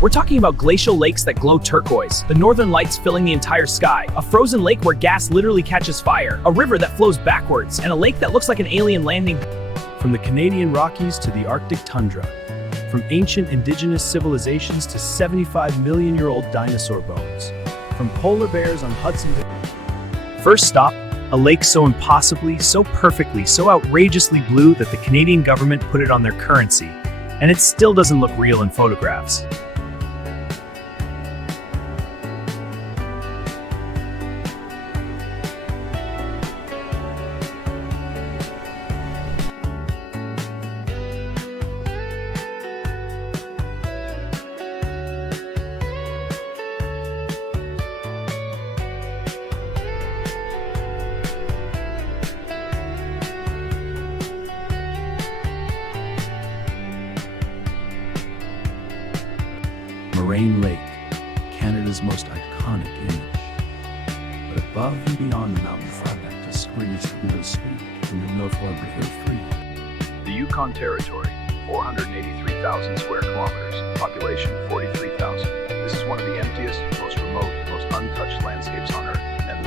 We're talking about glacial lakes that glow turquoise, the northern lights filling the entire sky, a frozen lake where gas literally catches fire, a river that flows backwards, and a lake that looks like an alien landing. From the Canadian Rockies to the Arctic tundra, from ancient indigenous civilizations to 75-million-year-old dinosaur bones, from polar bears on Hudson Bay. First stop, a lake so impossibly, so perfectly, so outrageously blue that the Canadian government put it on their currency, and it still doesn't look real in photographs. Moraine Lake, Canada's most iconic image. But above and beyond the mountain farback to Squeeze Street from the North River 3. The Yukon Territory, 483,000 square kilometers, population 43,000. This is one of the emptiest, most remote, most untouched landscapes on Earth, and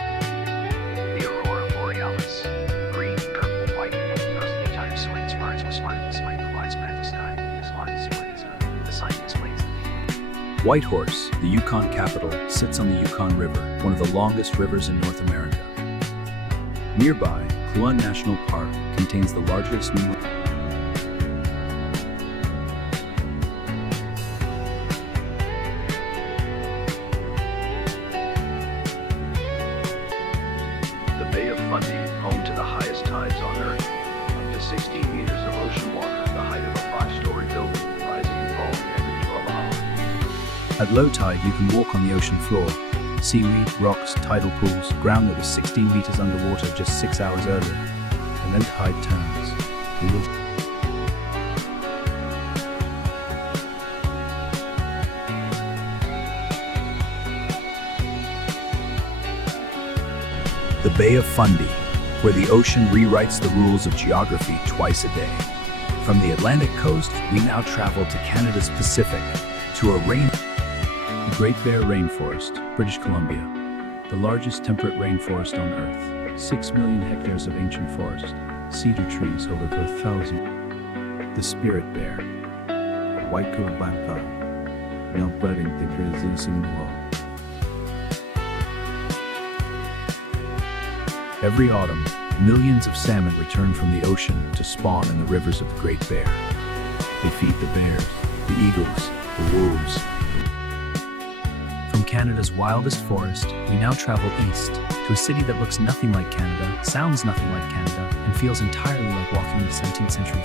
the aurora borealis. Green, purple, white, the entire swings birds will smile the smile provides the sky. This line is the sign explains. White Horse, the Yukon capital, sits on the Yukon River, one of the longest rivers in North America. Nearby, Kluane National Park contains the largest The Bay of Fundy, home to the highest tides on Earth, up to 16 meters of ocean water, the height of a 5-story building, rising and falling every 12 hours. At low tide, you can walk on the ocean floor. Seaweed, rocks, tidal pools, ground that was 16 meters underwater just 6 hours earlier. And then tide turns. The Bay of Fundy, where the ocean rewrites the rules of geography twice a day. From the Atlantic coast, we now travel to Canada's Pacific, to the Great Bear Rainforest, British Columbia, the largest temperate rainforest on Earth. 6 million hectares of ancient forest, cedar trees over 1,000. The Spirit Bear, White-coated Banff, now budding thicker than Sinwall. Every autumn, millions of salmon return from the ocean to spawn in the rivers of the Great Bear. They feed the bears, the eagles, the wolves. From Canada's wildest forest, we now travel east to a city that looks nothing like Canada, sounds nothing like Canada, and feels entirely like walking in the 17th century.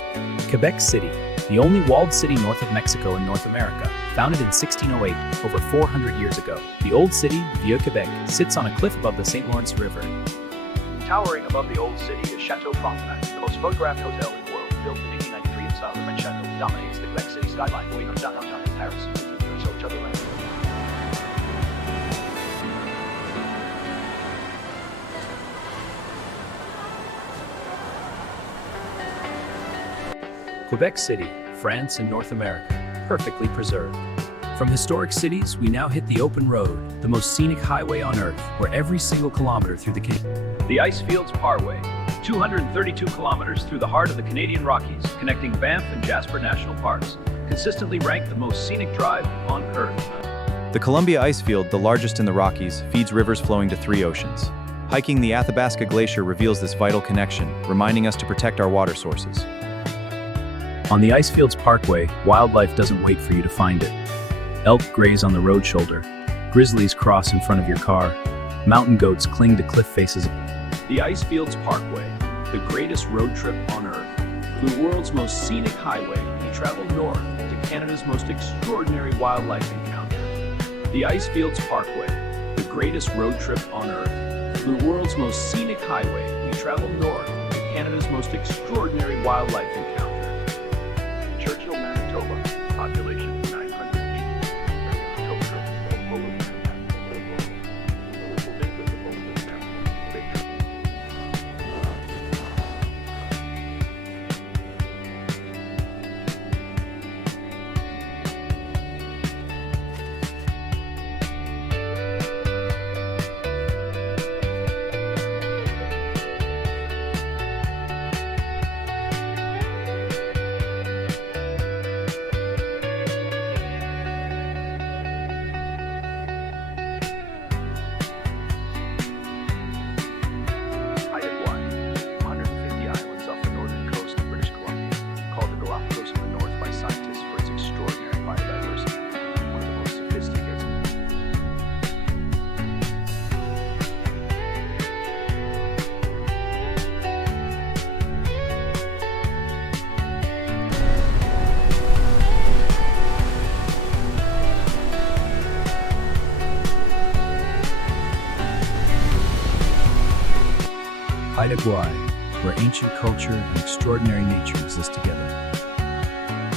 Quebec City, the only walled city north of Mexico in North America, founded in 1608, over 400 years ago. The old city, Vieux-Québec, sits on a cliff above the St. Lawrence River. Towering above the old city is Chateau Frontenac, the most photographed hotel in the world, built in 1893 in style. The French chateau dominates the Quebec City skyline, going from downtown Paris to each other. Quebec City, France and North America, perfectly preserved. From historic cities, we now hit the open road, the most scenic highway on Earth, where every single kilometer through the The Icefields Parkway, 232 kilometers through the heart of the Canadian Rockies, connecting Banff and Jasper National Parks, consistently ranked the most scenic drive on Earth. The Columbia Icefield, the largest in the Rockies, feeds rivers flowing to 3 oceans. Hiking the Athabasca Glacier reveals this vital connection, reminding us to protect our water sources. On the Icefields Parkway, wildlife doesn't wait for you to find it. Elk graze on the road shoulder, grizzlies cross in front of your car, mountain goats cling to cliff faces. The Icefields Parkway, the greatest road trip on Earth. Through the world's most scenic highway, we travel north to Canada's most extraordinary wildlife encounter. The Icefields Parkway, the greatest road trip on Earth. Through the world's most scenic highway, we travel north to Canada's most extraordinary wildlife encounter. Churchill, Manitoba, population 900 Haida Gwaii, where ancient culture and extraordinary nature exist together.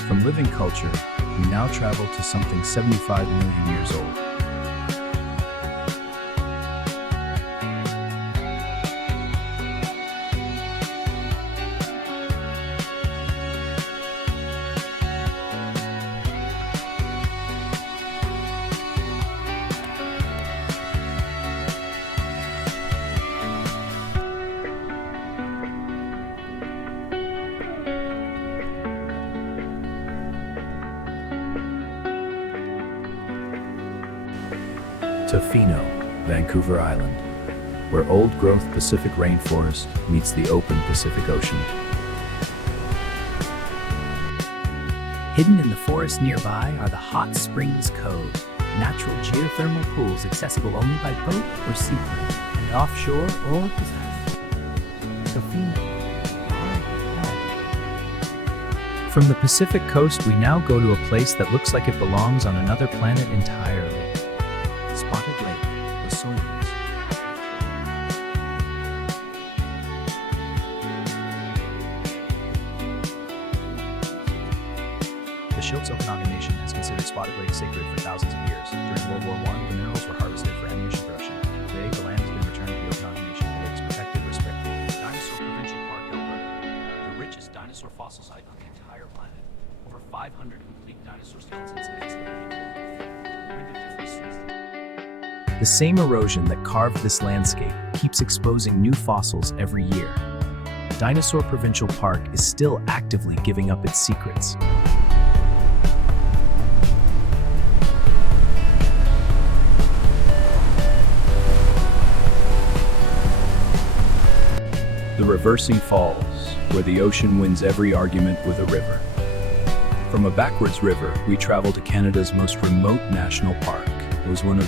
From living culture, we now travel to something 75 million years old. Tofino, Vancouver Island, where old-growth Pacific rainforest meets the open Pacific Ocean. Hidden in the forest nearby are the Hot Springs Cove, natural geothermal pools accessible only by boat or seaplane, and offshore or possessed. Tofino. From the Pacific coast, we now go to a place that looks like it belongs on another planet entirely. Spotted Lake, the Soils. The Churchill Nation has considered Spotted Lake sacred for thousands of years. During World War I, the minerals were harvested for ammunition production. Today, the land has been returned to the Okanagan Nation. The lake is protected, respected. Dinosaur Provincial Park, Alberta, the richest dinosaur fossil site on the entire planet. Over 500 complete dinosaur skeletons excavated. The same erosion that carved this landscape keeps exposing new fossils every year. Dinosaur Provincial Park is still actively giving up its secrets. The Reversing Falls, where the ocean wins every argument with a river. From a backwards river, we travel to Canada's most remote national park. It was one of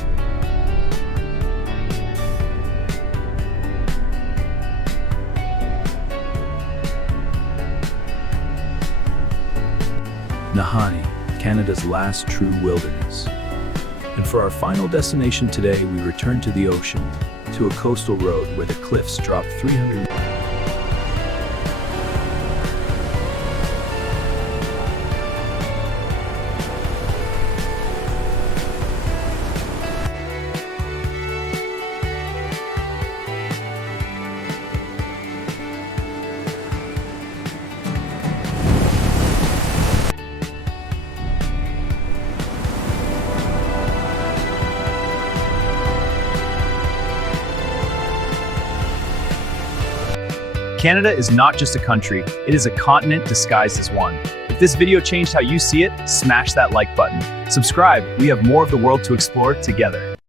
Nahanni, Canada's last true wilderness. And for our final destination today, we return to the ocean, to a coastal road where the cliffs drop 300 Canada is not just a country, it is a continent disguised as one. If this video changed how you see it, smash that like button. Subscribe, we have more of the world to explore together.